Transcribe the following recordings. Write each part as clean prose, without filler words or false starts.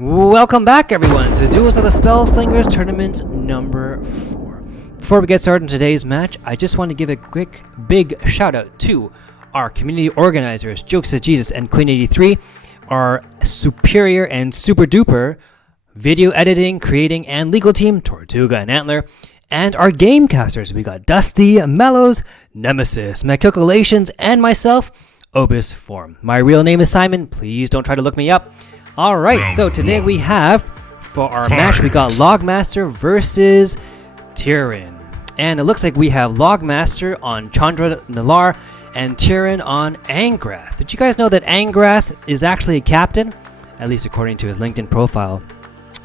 Welcome back, everyone, to Duels of the Spellslingers Tournament number 4. Before we get started in today's match, I just want to give a quick, big shout out to our community organizers, Jokes of Jesus and Queen83, our superior and super duper video editing, creating, and legal team, Tortuga and Antler, and our gamecasters. We got Dusty, Mellows, Nemesis, Macalculations, and myself, Obus Form. My real name is Simon. Please don't try to look me up. Alright, so today we have, for our match, we got LogMaster versus Tieryn. And it looks like we have LogMaster on Chandra Nalar and Tieryn on Angrath. Did you guys know that Angrath is actually a captain? At least according to his LinkedIn profile.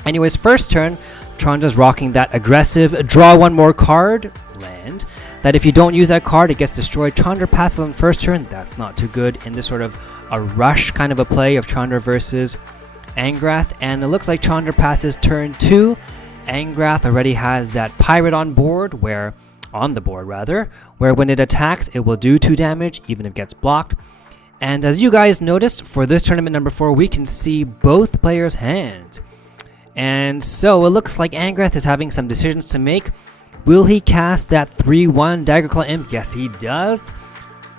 Anyways, first turn, Chandra's rocking that aggressive draw one more card land. That if you don't use that card, it gets destroyed. Chandra passes on first turn. That's not too good in this sort of a rush kind of a play of Chandra versus Angrath, and it looks like Chandra passes turn 2. Angrath already has that pirate on the board, where when it attacks, it will do 2 damage, even if it gets blocked. And as you guys noticed, for this tournament number 4, we can see both players' hands. And so it looks like Angrath is having some decisions to make. Will he cast that 3/1 Daggerclaw Imp? Yes, he does.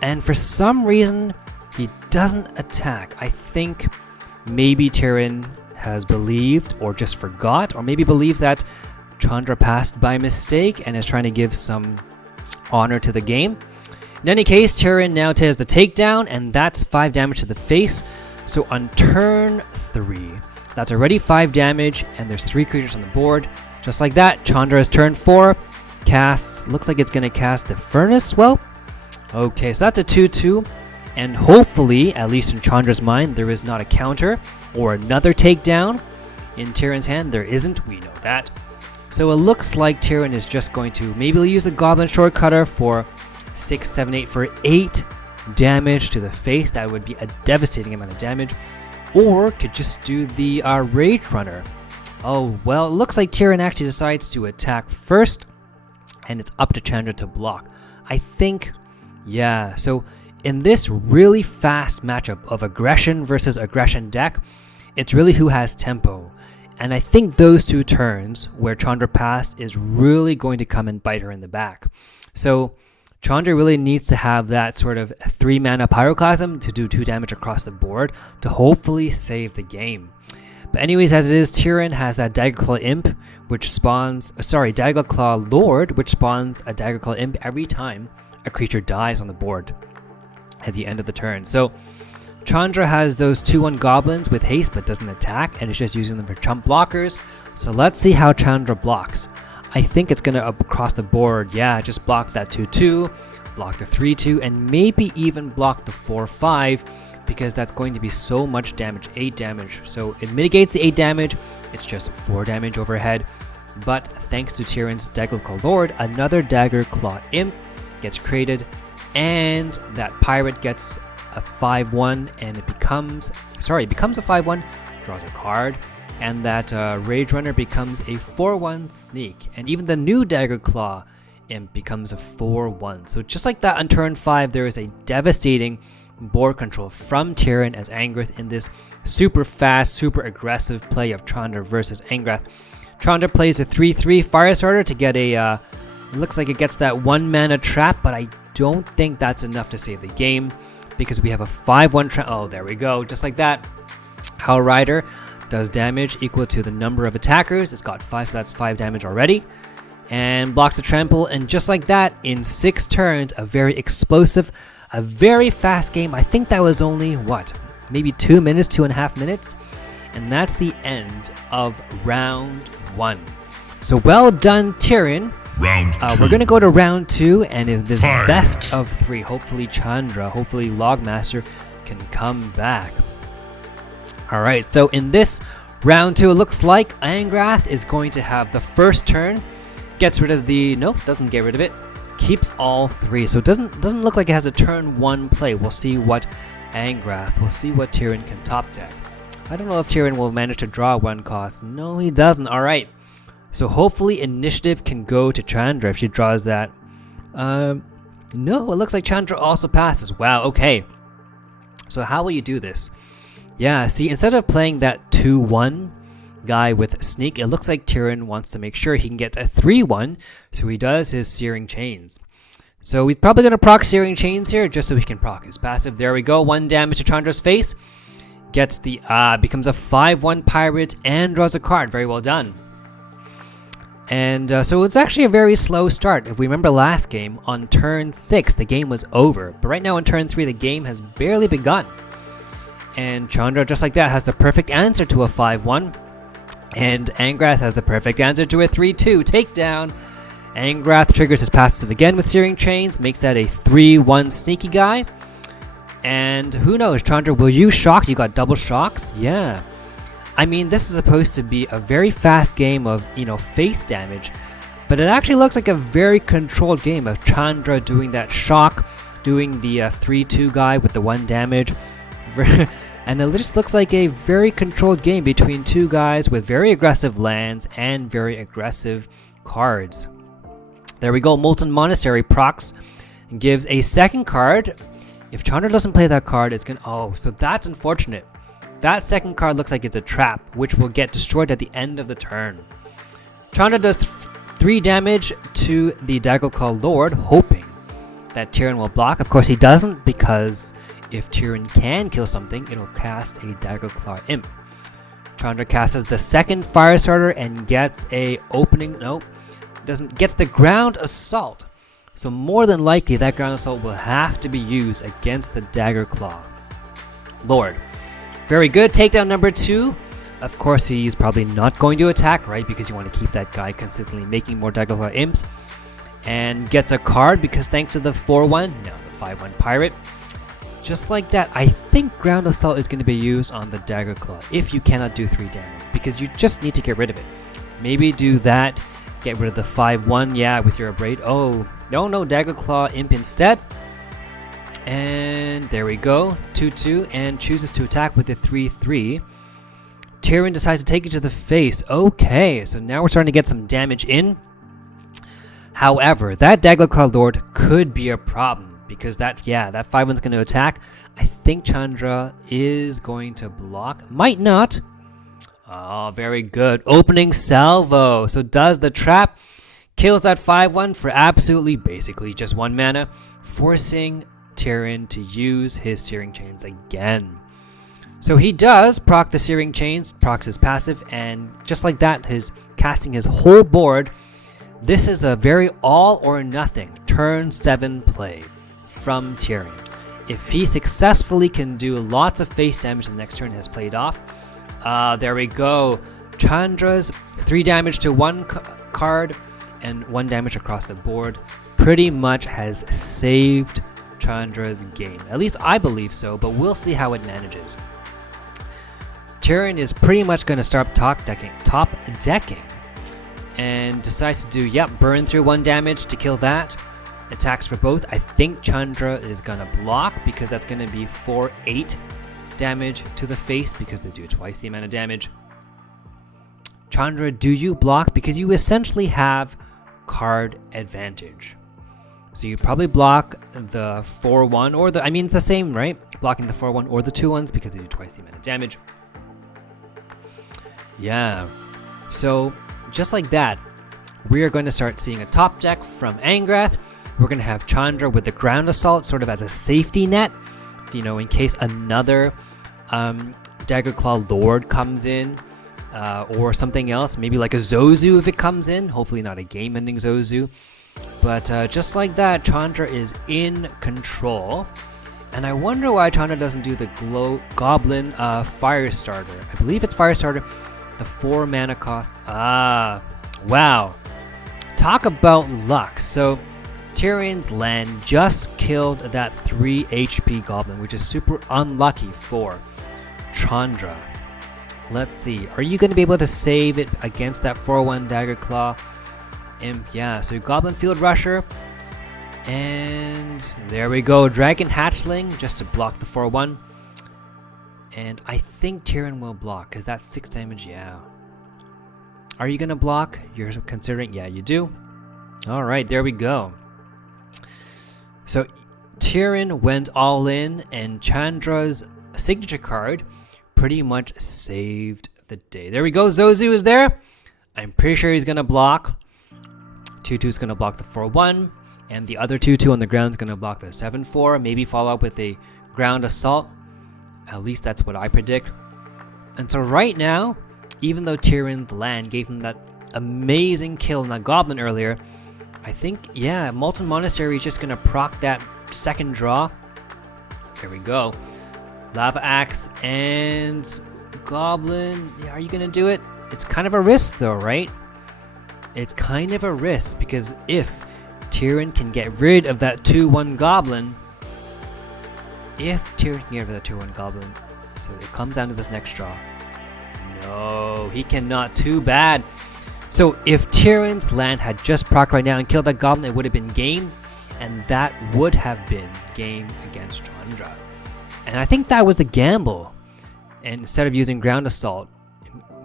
And for some reason, he doesn't attack. I think maybe Tieryn has believed or just forgot, or maybe believes that Chandra passed by mistake and is trying to give some honor to the game. In any case, Tieryn now takes the takedown, and that's 5 damage to the face. So on turn 3, that's already 5 damage, and there's 3 creatures on the board. Just like that, Chandra has turn 4, casts, looks like it's going to cast the Furnace. Well, okay, so that's a 2/2. And hopefully, at least in Chandra's mind, there is not a counter or another takedown. In Tieryn's hand, there isn't. We know that. So it looks like Tieryn is just going to maybe use the Goblin Shortcutter for 6, 7, 8 for 8 damage to the face. That would be a devastating amount of damage. Or could just do the Rage Runner. Oh, well, it looks like Tieryn actually decides to attack first. And it's up to Chandra to block. I think, yeah, so in this really fast matchup of aggression versus aggression deck, it's really who has tempo. And I think those 2 turns where Chandra passed is really going to come and bite her in the back. So Chandra really needs to have that sort of 3-mana Pyroclasm to do 2 damage across the board to hopefully save the game. But anyways, as it is, Tieryn has that Daggerclaw Imp, which spawns, Daggerclaw Lord, which spawns a Daggerclaw Imp every time a creature dies on the board at the end of the turn. So Chandra has those 2/1 goblins with haste but doesn't attack, and is just using them for chump blockers. So let's see how Chandra blocks. I think it's gonna across the board, yeah, just block that 2/2, block the 3/2, and maybe even block the 4/5, because that's going to be so much damage, 8 damage. So it mitigates the 8 damage, it's just 4 damage overhead. But thanks to Tieryn's Daggerclaw Lord, another Daggerclaw Imp gets created, and that pirate gets a 5/1, and it becomes a 5/1, draws a card, and that Rage Runner becomes a 4/1 sneak, and even the new Daggerclaw Imp becomes a 4/1. So just like that, on turn 5, there is a devastating board control from Tieryn as Angrath in this super fast, super aggressive play of Chandra versus Angrath. Chandra plays a 3/3 Firestarter to get a, it looks like it gets that 1-mana trap, but I don't think that's enough to save the game, because we have a 5/1 trap. Oh, there we go. Just like that, Howl Rider does damage equal to the number of attackers. It's got 5, so that's 5 damage already. And blocks the trample, and just like that, in 6 turns, a very explosive, a very fast game. I think that was only, what, maybe 2 minutes, 2.5 minutes? And that's the end of round 1. So well done, Tieryn. Round 2. We're going to go to round 2, and in this best of 3, hopefully LogMaster can come back. Alright, so in this round 2, it looks like Angrath is going to have the first turn, gets rid of the, nope, doesn't get rid of it, keeps all 3. So it doesn't look like it has a turn 1 play. We'll see what Tieryn can top deck. I don't know if Tieryn will manage to draw 1 cost. No, he doesn't. Alright. So hopefully initiative can go to Chandra if she draws that. No, it looks like Chandra also passes. Wow, okay. So how will you do this? Yeah, see, instead of playing that 2-1, guy with sneak. It looks like Tieryn wants to make sure he can get a 3-1, so he does his Searing Chains. So he's probably going to proc Searing Chains here just so he can proc his passive. There we go, 1 damage to Chandra's face. Gets the, becomes a 5-1 pirate and draws a card. Very well done. And so it's actually a very slow start. If we remember last game, on turn 6, the game was over. But right now on turn 3, the game has barely begun. And Chandra, just like that, has the perfect answer to a 5-1. And Angrath has the perfect answer to a 3-2 takedown. Angrath triggers his passive again with Searing Chains, makes that a 3-1 sneaky guy. And who knows, Chandra, will you shock? You got double shocks? Yeah. I mean, this is supposed to be a very fast game of, face damage. But it actually looks like a very controlled game of Chandra doing that shock, doing the 3-2 guy with the 1 damage. And it just looks like a very controlled game between two guys with very aggressive lands and very aggressive cards. There we go, Molten Monastery procs and gives a second card. If Chandra doesn't play that card, it's gonna... Oh, so that's unfortunate. That second card looks like it's a trap, which will get destroyed at the end of the turn. Chandra does 3 damage to the Daggleclaw Lord, hoping that Tieryn will block. Of course he doesn't, because if Tieryn can kill something, it'll cast a Daggleclaw Imp. Chandra casts the second Firestarter and gets a opening... Nope. Gets the Ground Assault. So more than likely that Ground Assault will have to be used against the Daggleclaw Lord. Very good. Takedown number 2. Of course he's probably not going to attack, right? Because you want to keep that guy consistently making more Daggleclaw Imps. And gets a card because thanks to the 4-1, now the 5-1 Pirate. Just like that, I think Ground Assault is going to be used on the Daggleclaw if you cannot do 3 damage. Because you just need to get rid of it. Maybe do that. Get rid of the 5-1, yeah, with your Abrade. Oh, no, Daggleclaw Imp instead. And there we go, 2-2, and chooses to attack with the 3-3. Tieryn decides to take it to the face. Okay, so now we're starting to get some damage in. However, that Daggleclaw Lord could be a problem, because that 5-1's going to attack. I think Chandra is going to block. Might not. Oh, very good. Opening salvo. So does the trap. Kills that 5-1 for absolutely, basically, just 1 mana. Forcing Tieryn to use his Searing Chains again. So he does proc the Searing Chains, procs his passive, and just like that, his casting his whole board. This is a very all or nothing turn 7 play from Tieryn. If he successfully can do lots of face damage the next turn has played off, there we go. Chandra's 3 damage to 1 card and 1 damage across the board pretty much has saved Chandra's game. At least I believe so, but we'll see how it manages. Tieryn is pretty much going to start top decking, and decides to do, burn through 1 damage to kill that. Attacks for both. I think Chandra is going to block because that's going to be 4-8 damage to the face because they do twice the amount of damage. Chandra, do you block? Because you essentially have card advantage. So you probably block the 4-1 or it's the same, right? Blocking the 4-1 or the 2-1s because they do twice the amount of damage. Yeah. So just like that, we are going to start seeing a top deck from Angrath. We're going to have Chandra with the Ground Assault sort of as a safety net, in case another Daggleclaw Lord comes in, or something else, maybe like a Zozu if it comes in, hopefully not a game-ending Zozu. But just like that, Chandra is in control. And I wonder why Chandra doesn't do the Goblin Firestarter. I believe it's Firestarter, the 4 mana cost. Wow. Talk about luck. So Tyrion's land just killed that 3 HP Goblin, which is super unlucky for Chandra. Let's see. Are you going to be able to save it against that 4-1 Daggleclaw Imp? Yeah, so Goblin Field Rusher. And there we go. Dragon Hatchling just to block the 4-1. And I think Tieryn will block because that's 6 damage. Yeah. Are you going to block? You're considering? Yeah, you do. All right, there we go. So Tieryn went all in, and Chandra's signature card pretty much saved the day. There we go. Zozu is there. I'm pretty sure he's going to block. 2-2 is going to block the 4-1. And the other 2-2 on the ground is going to block the 7-4. Maybe follow up with a ground assault. At least that's what I predict. And so right now, even though Tieryn's land gave him that amazing kill on that goblin earlier, I think, yeah, Molten Monastery is just going to proc that second draw. There we go. Lava Axe and Goblin. Yeah, are you going to do it? It's kind of a risk though, right? It's kind of a risk because if Tieryn can get rid of that 2-1 Goblin, so it comes down to this next draw. No, he cannot. Too bad. So if Tyryn's land had just proc right now and killed that Goblin, it would have been game, and that would have been game against Chandra. And I think that was the gamble. And instead of using ground assault,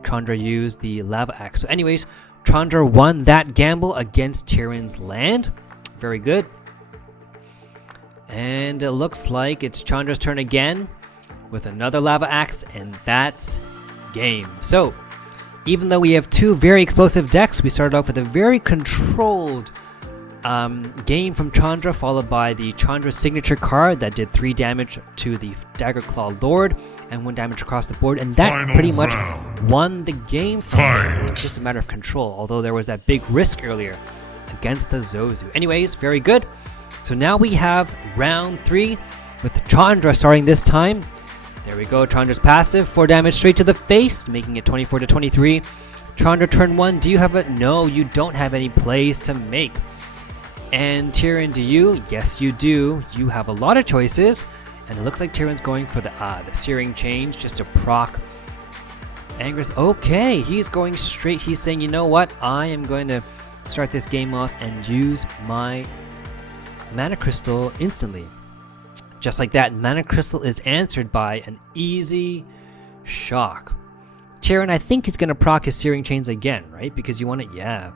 Chandra used the lava axe. So anyways, Chandra won that gamble against Tyryn's land. Very good. And it looks like it's Chandra's turn again with another lava axe, and that's game. So even though we have two very explosive decks, we started off with a very controlled game from Chandra, followed by the Chandra signature card that did 3 damage to the Dagger Claw Lord and 1 damage across the board, and that pretty much won the game from him. It was just a matter of control, although there was that big risk earlier against the Zozu. Anyways, very good. So now we have round 3 with Chandra starting this time. There we go, Chandra's passive, 4 damage straight to the face, making it 24-23. Chandra turn 1, do you have it? No, you don't have any plays to make. And Tieryn, do you? Yes, you do. You have a lot of choices. And it looks like Tyryn's going for the Searing Change just to proc Anger's. Okay, he's going straight. He's saying, you know what? I am going to start this game off and use my Mana Crystal instantly. Just like that, Mana Crystal is answered by an easy shock. Tieryn, I think he's going to proc his Searing Chains again, right? Because you want it, yeah.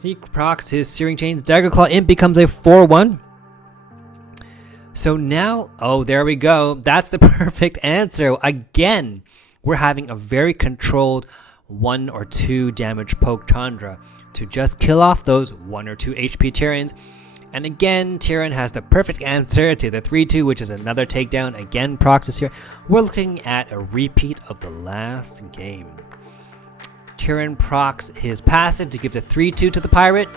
He procs his Searing Chains. Dagger Claw Imp becomes a 4-1. So now, oh, there we go. That's the perfect answer. Again, we're having a very controlled 1 or 2 damage poke Chandra to just kill off those 1 or 2 HP Tyryns. And again, Tieryn has the perfect answer to the 3-2, which is another takedown. Again, procs is here. We're looking at a repeat of the last game. Tieryn procs his passive to give the 3-2 to the pirate.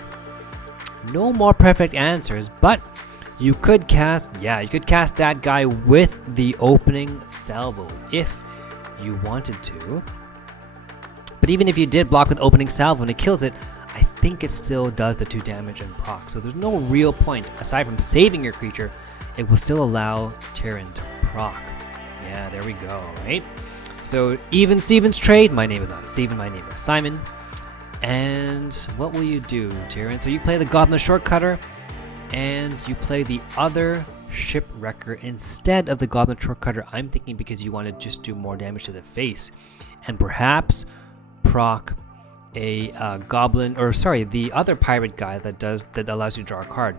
No more perfect answers, but you could cast, you could cast that guy with the opening salvo if you wanted to. But even if you did block with opening salvo and it kills it, I think it still does the 2 damage and proc. So there's no real point. Aside from saving your creature, it will still allow Tieryn to proc. Yeah, there we go, right? So even Steven's trade. My name is not Steven, my name is Simon. And what will you do, Tieryn? So you play the Goblin Shortcutter, and you play the other Shipwrecker instead of the Goblin Shortcutter. I'm thinking because you want to just do more damage to the face, and perhaps proc a goblin, or sorry, the other pirate guy that allows you to draw a card.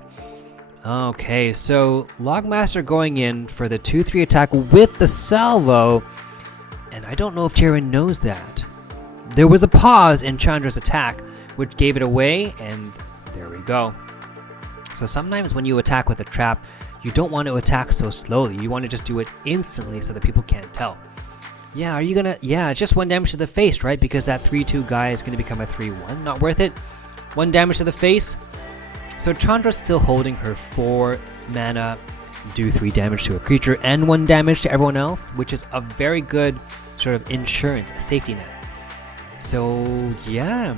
Okay, so LogMaster going in for the 2-3 attack with the salvo, and I don't know if Tieryn knows that. There was a pause in Chandra's attack, which gave it away, and there we go. So sometimes when you attack with a trap, you don't want to attack so slowly. You want to just do it instantly so that people can't tell. Yeah, are you gonna... Yeah, just 1 damage to the face, right? Because that 3-2 guy is going to become a 3-1. Not worth it. 1 damage to the face. So Chandra's still holding her 4 mana, do 3 damage to a creature, and 1 damage to everyone else, which is a very good sort of insurance, a safety net. So, yeah.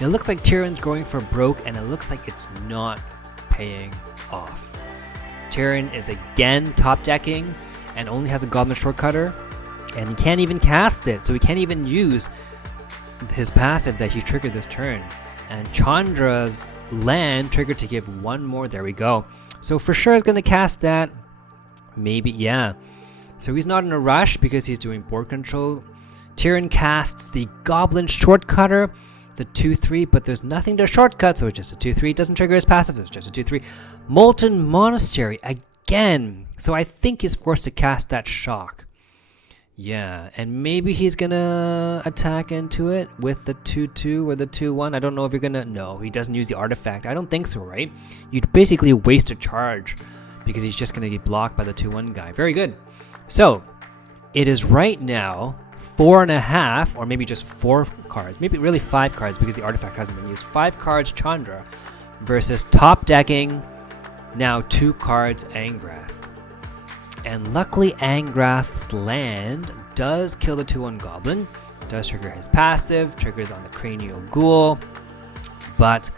It looks like Tyryn's going for broke, and it looks like it's not paying off. Tieryn is again top decking and only has a Goblin Shortcutter, and he can't even cast it, so he can't even use his passive that he triggered this turn. And Chandra's land triggered to give 1 more. There we go. So for sure he's going to cast that. Maybe, yeah. So he's not in a rush because he's doing board control. Tieryn casts the Goblin Shortcutter, the 2-3, but there's nothing to shortcut, so it's just a 2-3. It doesn't trigger his passive, it's just a 2-3. Molten Monastery again. So I think he's forced to cast that shock. Yeah, and maybe he's gonna attack into it with the 2-2 or the 2-1. I don't know if you're gonna... No, he doesn't use the artifact. I don't think so, right? You'd basically waste a charge because he's just gonna get blocked by the 2-1 guy. Very good. So, it is right now 4.5, or maybe just 4 cards. Maybe really 5 cards because the artifact hasn't been used. 5 cards Chandra versus top decking now 2 cards Angrath. And luckily Angrath's land does kill the 2-1 goblin, does trigger his passive, triggers on the cranial ghoul, but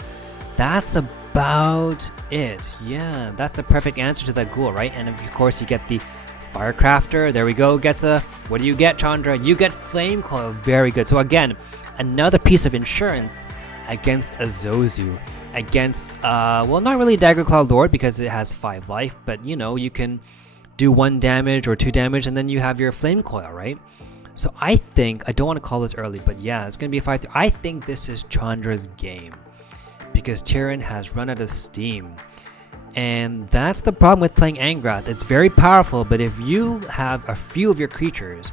that's about it. Yeah, that's the perfect answer to that ghoul, right? And of course you get the Firecrafter. There we go. Gets a... What do you get, Chandra? You get Flame Coil. Very good. So again, another piece of insurance against a Zozu. Against, well, not really Dagger Claw Lord because it has 5 life, but you know, you can do 1 damage or 2 damage and then you have your Flame Coil, right? So I think, I don't want to call this early, but yeah, it's going to be a 5-3. I think this is Chandra's game because Tieryn has run out of steam. And that's the problem with playing Angrath. It's very powerful, but if you have a few of your creatures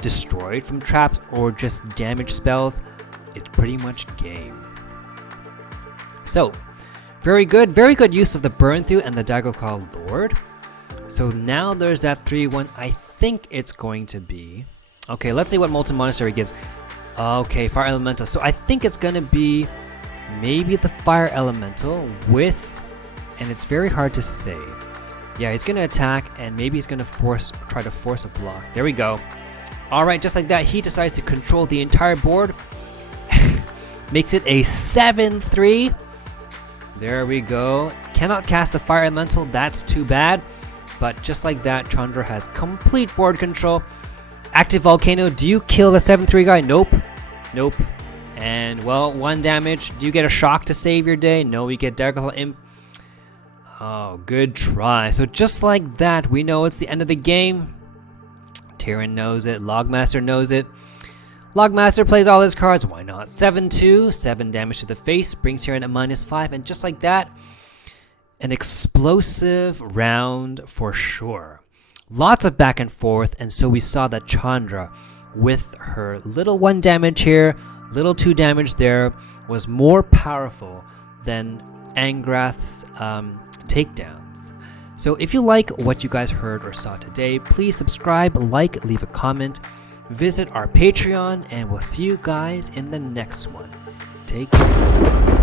destroyed from traps or just damage spells, it's pretty much game. So, very good use of the Burn Through and the Dagger Claw Lord. So now there's that 3-1. I think it's going to be... Okay, let's see what Molten Monastery gives. Okay, Fire Elemental. So I think it's going to be maybe the Fire Elemental with... And it's very hard to say. Yeah, he's going to attack, and maybe he's going to try to force a block. There we go. Alright, just like that, he decides to control the entire board. Makes it a 7-3. There we go. Cannot cast the Fire Elemental, that's too bad. But just like that, Chandra has complete board control. Active Volcano, do you kill the 7-3 guy? Nope. Nope. And, well, 1 damage. Do you get a shock to save your day? No, we get Dagger Claw Imp. Oh, good try. So just like that, we know it's the end of the game. Tieryn knows it. LogMaster knows it. LogMaster plays all his cards. Why not? 7-2, 7 damage to the face, brings Tieryn at -5, and just like that, an explosive round for sure. Lots of back and forth, and so we saw that Chandra, with her little 1 damage here, little 2 damage there, was more powerful than Angrath's takedowns. So if you like what you guys heard or saw today, please subscribe, like, leave a comment, visit our Patreon, and we'll see you guys in the next one. Take care.